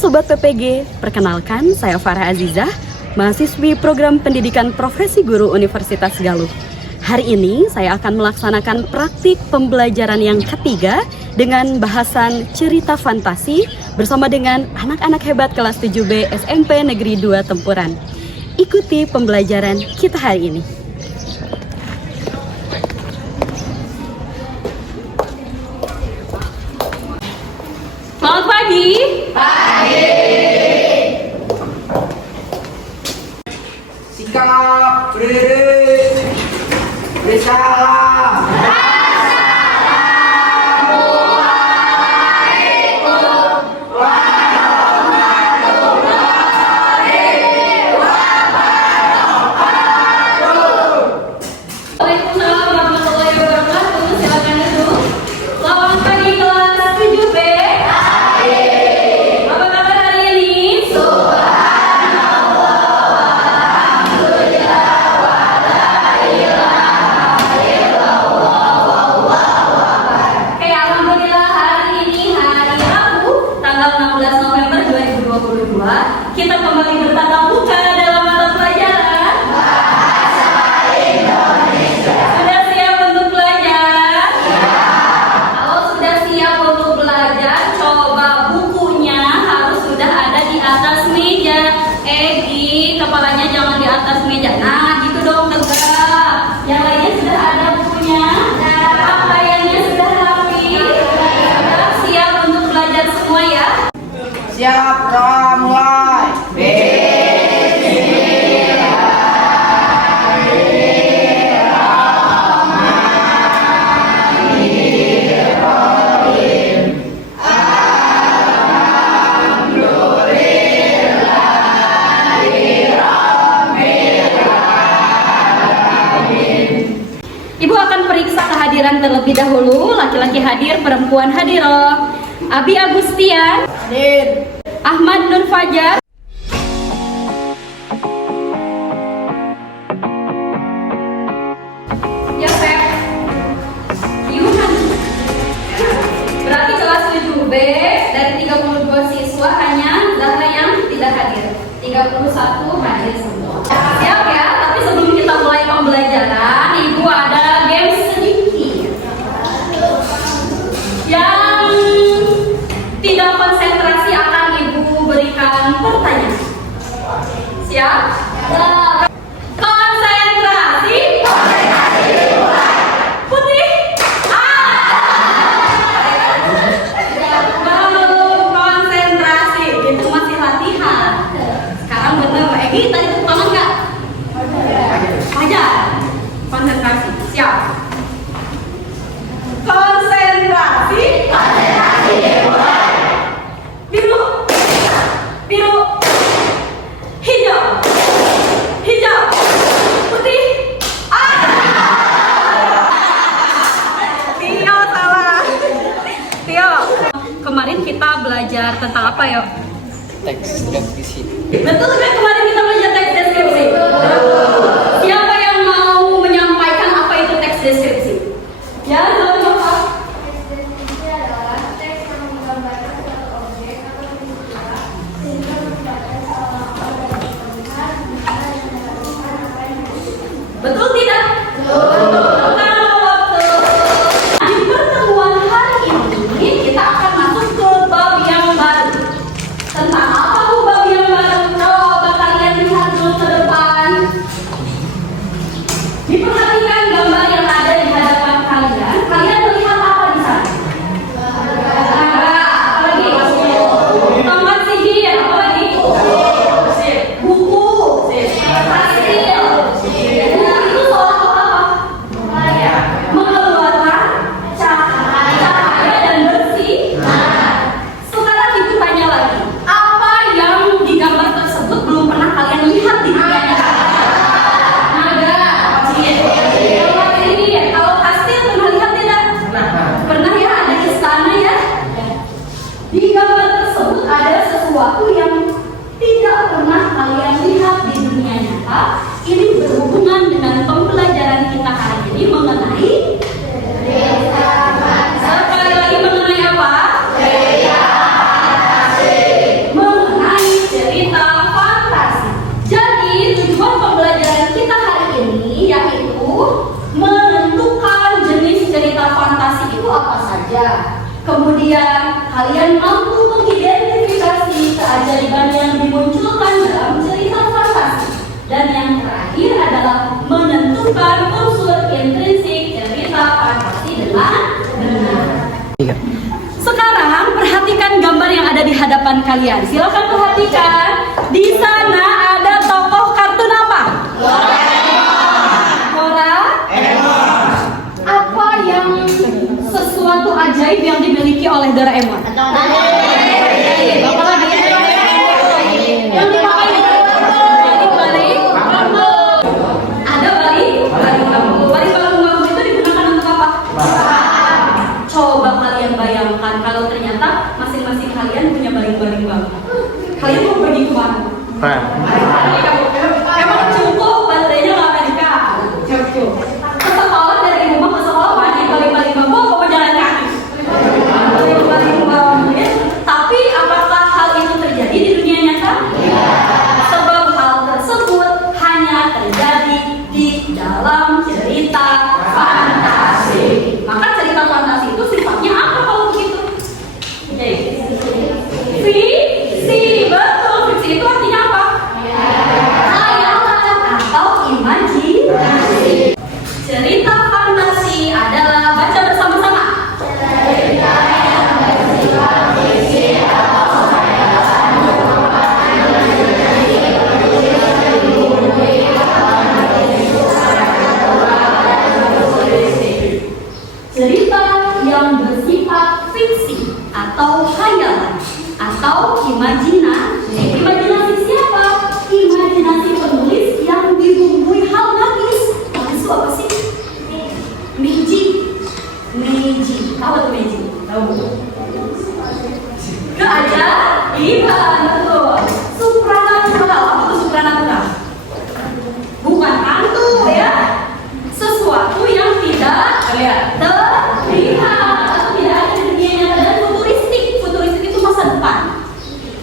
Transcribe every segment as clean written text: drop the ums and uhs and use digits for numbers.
Sobat PPG, perkenalkan saya Farah Azizah, mahasiswi program pendidikan profesi guru Universitas Galuh. Hari ini saya akan melaksanakan praktik pembelajaran yang ketiga dengan bahasan cerita fantasi bersama dengan anak-anak hebat kelas 7B SMP Negeri 2 Tempuran. Ikuti pembelajaran kita hari ini. Selamat pagi. Pagi. Sikap berdiri. Bersalam. Kita kembali bertatap muka dalam mata pelajaran Bahasa Indonesia. Sudah siap untuk belajar? Ya. Kalau sudah siap untuk belajar, coba bukunya harus sudah ada di atas meja. Egi, kepalanya jangan di atas meja. Nah, gitu dong, tegak. Yang lainnya sudah ada bukunya. Pakaiannya sudah rapi. Sudah siap untuk belajar semua ya? Siap, doa mulai. Ibu akan periksa kehadiran terlebih dahulu. Laki-laki hadir, perempuan hadiroh. Abi Agustian, Hadir. Ahmad Nur Fajar, Yosef, Yuhan. Berarti kelas 7B dari 32 siswa hanya Zahra yang tidak hadir. 31 hadir semua. Siap ya, tapi sebelum kita mulai pembelajaran, Ibu ada game sedikit. Yang tidak konsentrasi akan Ibu berikan pertanyaan. Siap? Konsentrasi. Putih. Belum konsentrasi. Itu masih latihan. Sekarang bener. Egi tadi tepuk tangan nggak? Ajar. Konsentrasi. Siap. Konsentrasi. Biru. Biru. Hijau. Hijau. Putih. Tio salah. Tio. Kemarin kita belajar tentang apa ya? Teks deskripsi. Betul kan kemarin kita belajar teks deskripsi? Siapa yang mau menyampaikan apa itu teks deskripsi? Ya, silakan Bapak. Teks deskripsi adalah teks yang menggambarkan suatu objek atau peristiwa sehingga menyebabkan seolah-olah dapat terlihat bisa dan mendapatkan apa yang dimaksudkan. Betul tidak? Kalau waktu di pertemuan hari ini kita akan masuk ke bab yang baru. Tentang apa tuh bab yang baru? Coba kalian lihat dulu ke depan. Ya. Kemudian kalian mampu mengidentifikasi keajaiban yang dimunculkan dalam cerita fantasi. Dan yang terakhir adalah menentukan unsur intrinsik cerita fantasi dengan benar. Sekarang perhatikan gambar yang ada di hadapan kalian. Silakan perhatikan. Di sana ada tokoh kartun apa? Doraemon. Apa yang sesuatu ajaib yang dimiliki oleh Doraemon? Apa lagi? Yang dipakai balik-balik. Ada balik bambu. Balik bambu itu digunakan untuk apa? Coba kalian bayangkan kalau ternyata masing-masing kalian punya baling-baling bambu. Kalian mau pergi kemana? Emang cukup baterainya nggak akan dikasih? Cukup. Ke sekolah dari rumah ke sekolah wajib baling-baling bambu apa mau jalan kaki? Baling-baling bambu ya. Tapi apakah hal itu terjadi di dunia nyata? Sebab hal tersebut hanya terjadi di dalam cerita fantasi. Maka cerita fantasi itu sifatnya apa kalau begitu? Fiksi, betul. Fiksi itu artinya apa? Khayalan atau imajinasi. Cerita fantasi adalah, baca bersama-sama. Cerita yang bersifat fiksi atau khayalan merupakan cerita yang bersifat fiksi atau khayalan atau imajinasi. Imajinasi siapa? Imajinasi penulis yang dibumbui hal magis. Magis itu apa sih? Magic. Apa tuh magic? Tahu? Keajaiban, betul. Supranatural. Apa itu supranatural? Bukan hantu ya. Sesuatu yang tidak terlihat atau tidak ada di dunia nyata dan futuristik. Futuristik itu masa depan.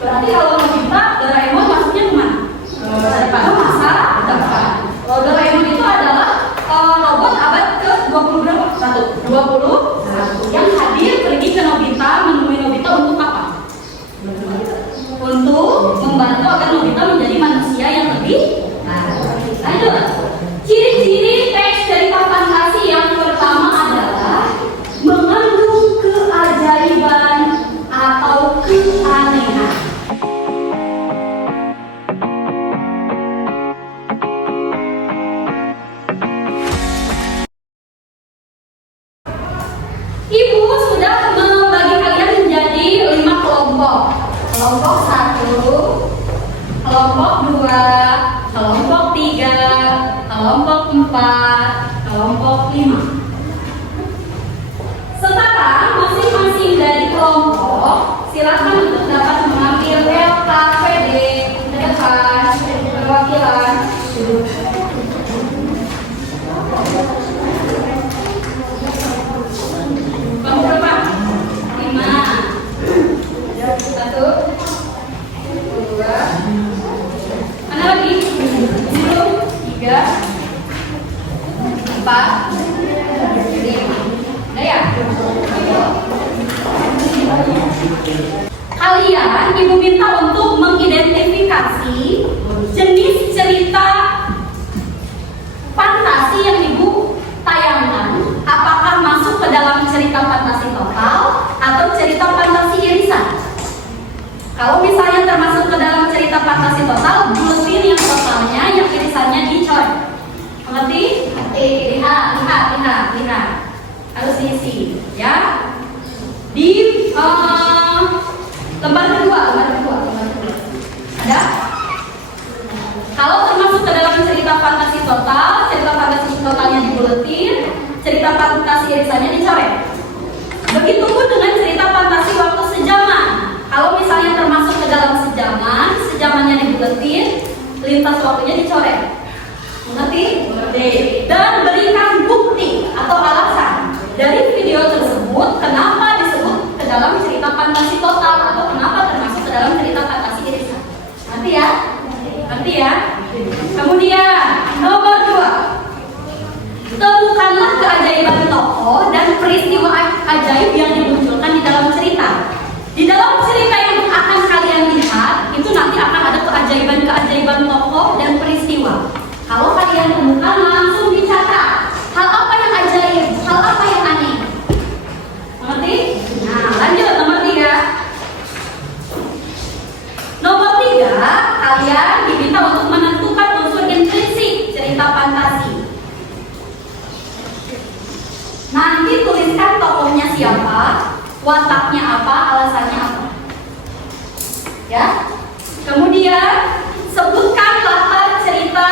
Berarti kalau Nobita, Doraemon masuknya kemana? Masa depan. Masa depan. Kalau Doraemon itu adalah robot abad ke-20 berapa? 21 yang hadir pergi ke Nobita, menemui Nobita untuk apa? Untuk membantu agar Nobita menjadi manusia yang lebih baik. Lanjut. Ciri-ciri teks cerita fantasi yang pertama adalah mengandung keajaiban atau keanehan. Ibu sudah membagi kalian menjadi 5 kelompok. Kelompok 1, kelompok 2, kelompok 3, kelompok 4, kelompok 5. Sekarang masing-masing dari kelompok silakan untuk dapat mengambil LKPD ke depan perwakilan. Kelompok berapa? 5. 1, 2. Mana lagi? 3, 4, 5. Udah ya? Kalian ibu minta untuk mengidentifikasi jenis cerita fantasi yang ibu tayangkan. Apakah masuk ke dalam cerita fantasi total atau cerita fantasi irisan? Kalau misalnya termasuk ke dalam cerita fantasi total, buletin yang totalnya, yang irisannya dicoret. Mengerti? Lihat. Harus diisi, ya. Di lembar kedua. Ada? Kalau termasuk ke dalam cerita fantasi totalnya dibuletin, cerita fantasi irisannya dicoret. Begitupun dengan cerita fantasi waktu sejaman. Kalau misalnya termasuk ke dalam sejamannya dibuletin, lintas waktunya dicoret. Mengerti? Dan berikan bukti atau alasan dari video tersebut kenapa disebut ke dalam cerita fantasi total atau kenapa termasuk ke dalam cerita fantasi irisan. Nanti ya. Kemudian nomor 2, temukanlah keajaiban tokoh dan peristiwa ajaib yang siapa, wataknya apa, alasannya apa. Ya. Kemudian sebutkan latar cerita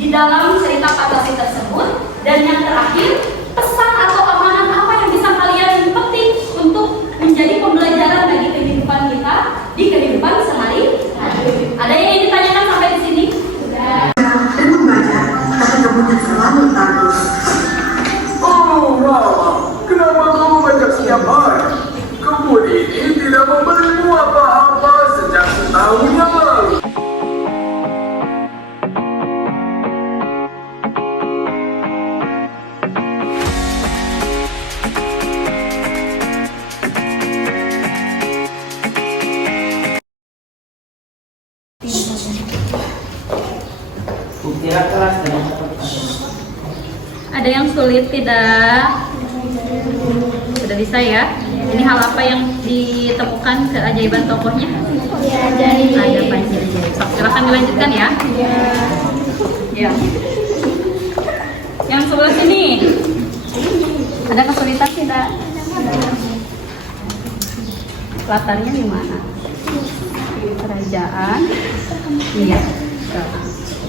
di dalam cerita fantasi tersebut, dan yang terakhir pesan atau amanat apa yang bisa kalian petik untuk menjadi pembelajaran bagi kehidupan kita di kehidupan sehari-hari. Ada yang ingin ditanyakan sampai di sini? Dan membaca, tapi kamunya selalu takut. Oh, Rama, kenapa kamu baca setiap hari? Kebun ini tidak memberimu apa-apa sejak setahun yang lalu. Kukira keras dan Ada yang sulit tidak? Sudah bisa ya? Ini hal apa yang ditemukan keajaiban tokohnya? Ada Panji ajaib. So, silahkan dilanjutkan ya. Ya. Yang sebelah sini, ada kesulitan tidak? Latarnya di mana? Kerajaan. Iya. So,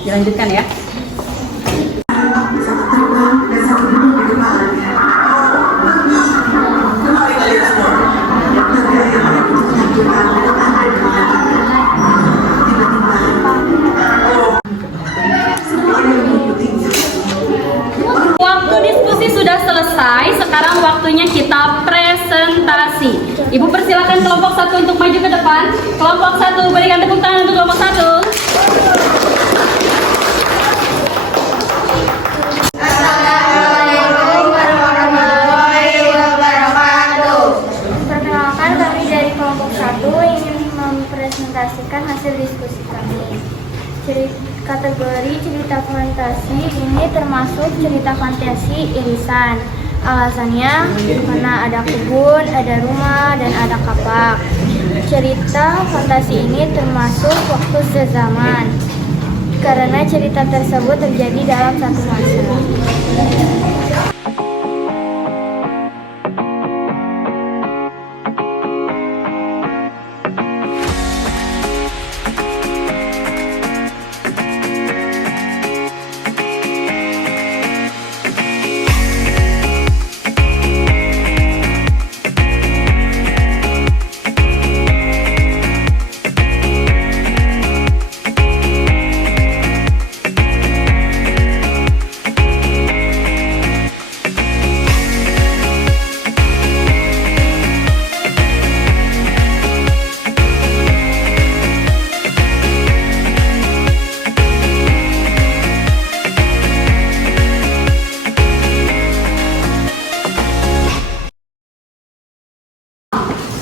dilanjutkan ya. Dan satu duduk di kepalanya. Mari kalian semua. Naga yang menyebutkan kita ada di semua yang mengikutinya. Waktu diskusi sudah selesai, sekarang waktunya kita presentasi. Ibu persilakan kelompok 1 untuk maju ke depan. Kelompok 1, berikan tepuk tangan untuk kelompok 1. Perkenalkan, kami dari kelompok 1 ingin mempresentasikan hasil diskusi kami. Kategori cerita fantasi ini termasuk cerita fantasi irisan. Alasannya karena ada kebun, ada rumah, dan ada kapak. Cerita fantasi ini termasuk waktu sezaman karena cerita tersebut terjadi dalam satu masa.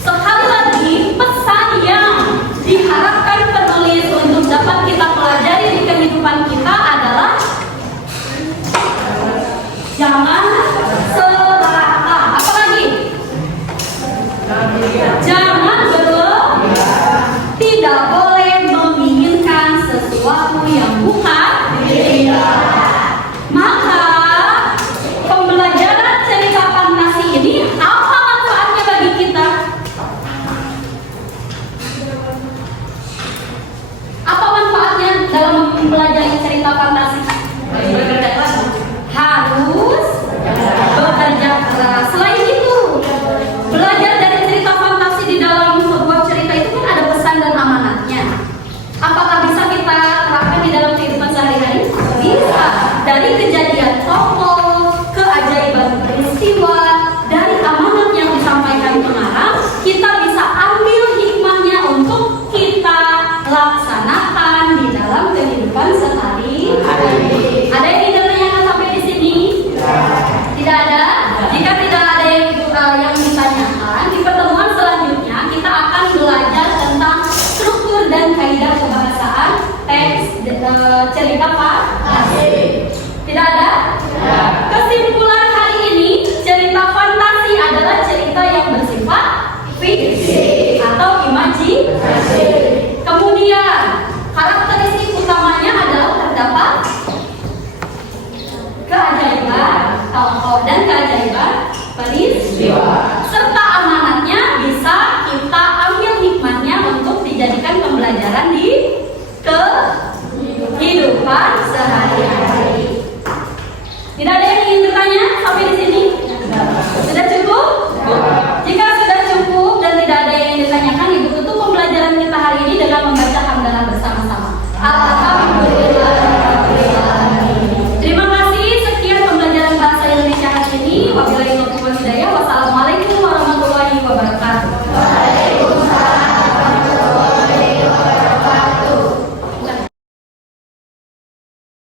Sekali lagi, pesan yang diharapkan penulis untuk dapat kita pelajari di kehidupan kita adalah jangan serakah. Apa lagi? Jangan berlebihan. Tidak boleh menginginkan sesuatu yang bukan. Maka pembelajaran cerita fantasi ini apa manfaatnya bagi kita? Apa manfaatnya dalam mempelajari cerita fantasi? Harus bekerja keras. Selain itu, belajar dari cerita fantasi di dalam sebuah cerita itu kan ada pesan dan amanatnya. Apakah bisa kita terapkan di dalam kehidupan sehari-hari? Bisa. Dari kejadian tokoh, keajaiban peristiwa, dari amanat yang disampaikan pengarang, kita bisa ambil hikmahnya untuk kita laksanakan di dalam kehidupan sehari-hari. Ada yang ingin ditanyakan sampai di sini? Tidak ada? Jika tidak ada yang ditanyakan, di pertemuan selanjutnya kita akan belajar tentang struktur dan kaidah kebahasaan teks cerita